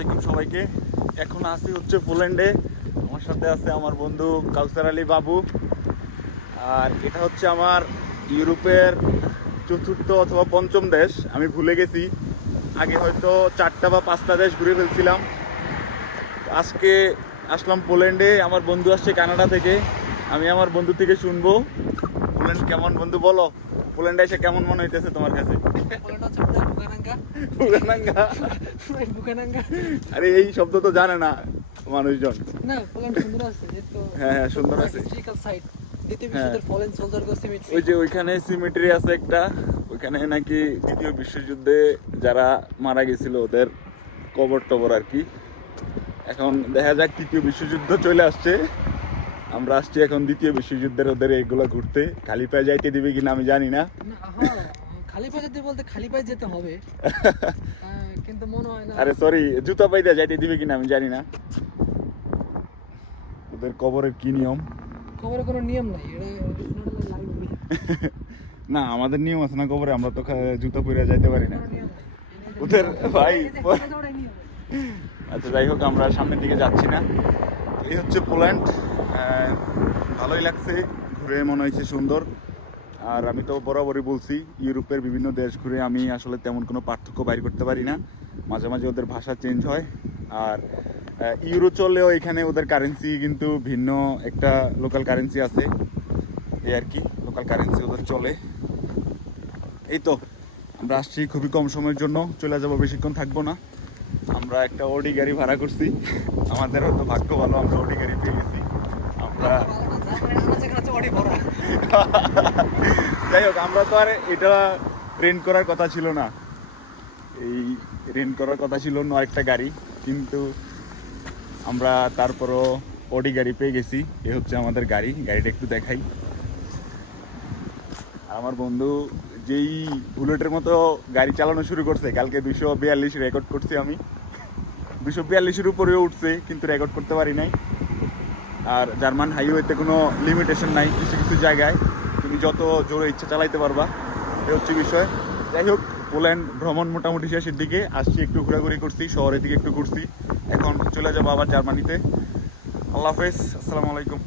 আলাইকুম সবাইকে। এখন আছি হচ্ছে পোল্যান্ডে। আমার সাথে আছে আমার বন্ধু কাউসার আলী বাবু। আর এটা হচ্ছে আমার ইউরোপের চতুর্থ অথবা পঞ্চম দেশ, আমি ভুলে গেছি। আগে হয়তো 4টা বা 5টা দেশ ঘুরে ফেলছিলাম। আজকে আসলাম পোল্যান্ডে। আমার বন্ধু আসছে কানাডা থেকে। আমি আমার বন্ধু থেকে শুনবো পোল্যান্ড কেমন। বন্ধু বলো, পোল্যান্ডে এসে কেমন মনে হইতেছে তোমার কাছে? আরে এই শব্দ তো জানে না মানুষজন। হ্যাঁ সুন্দর আছে। ওই যে ওইখানে সিমেট্রি আছে একটা, ওইখানে নাকি দ্বিতীয় বিশ্বযুদ্ধে যারা মারা গেছিল ওদের কবর টবর আর কি। এখন দেখা যাক, তৃতীয় বিশ্বযুদ্ধ চলে আসছে, আমরা আসছি এখন দ্বিতীয় বিশ্বযুদ্ধের ওদের এগুলো ঘুরতে। খালি পায়ে যাইতে দিবে কিনা আমি জানি না। খালি পায়ে যেতে বলতে খালি পায়ে যেতে হবে, কিন্তু মনে হয় না। আরে সরি, জুতা পাইতে যাইতে দিবে কিনা আমি জানি না। ওদের কবরের কি নিয়ম? কবরে কোনো নিয়ম নাই, না আমাদের নিয়ম আছে না কবরে, আমরা তো জুতা পরে যাইতে পারি না ওদের ভাই। আচ্ছা যাই হোক, আমরা সামনের দিকে যাচ্ছি না। এই হচ্ছে পোল্যান্ড। ভালোই লাগছে ঘুরে, মনে হয়েছে সুন্দর। আর আমি তো বরাবরই বলছি, ইউরোপের বিভিন্ন দেশ ঘুরে আমি আসলে তেমন কোনো পার্থক্য বাইর করতে পারি না। মাঝে মাঝে ওদের ভাষা চেঞ্জ হয়। আর ইউরো চললেও এখানে ওদের কারেন্সি কিন্তু ভিন্ন, একটা লোকাল কারেন্সি আছে এই আর কি। লোকাল কারেন্সি ওদের চলে। এই তো আমরা আসছি খুবই কম সময়ের জন্য, চলে যাবো, বেশিক্ষণ থাকবো না। আমরা একটা অডি গাড়ি ভাড়া করছি। আমাদের হয়তো ভাগ্য ভালো, আমরা অডি গাড়ি পেয়ে গেছি। আমরা যাই হোক, আমরা তো আর এটা রেন্ট করার কথা ছিল না, এই রেন্ট করার কথা ছিল অন্য একটা গাড়ি, কিন্তু আমরা তারপরও অডি গাড়ি পেয়ে গেছি। এ হচ্ছে আমাদের গাড়ি, গাড়িটা একটু দেখাই। আর আমার বন্ধু যেই বুলেটের মতো গাড়ি চালানো শুরু করছে, কালকে 242 রেকর্ড করছি আমি। 242-এর উপরেও উঠছে, কিন্তু রেকর্ড করতে পারি নাই। আর জার্মান হাইওয়েতে কোনো লিমিটেশন নাই, কিছু কিছু জায়গায় তুমি যত জোরে ইচ্ছা চালাইতে পারবা, এ হচ্ছে বিষয়। যাই হোক, পোল্যান্ড ভ্রমণ মোটামুটি শেষের দিকে আসছি, একটু ঘোরাঘুরি করছি, শহরের দিকে একটু ঘুরছি। এখন চলে যাবো আবার জার্মানিতে। আল্লাহ হাফেজ, আসসালামু আলাইকুম।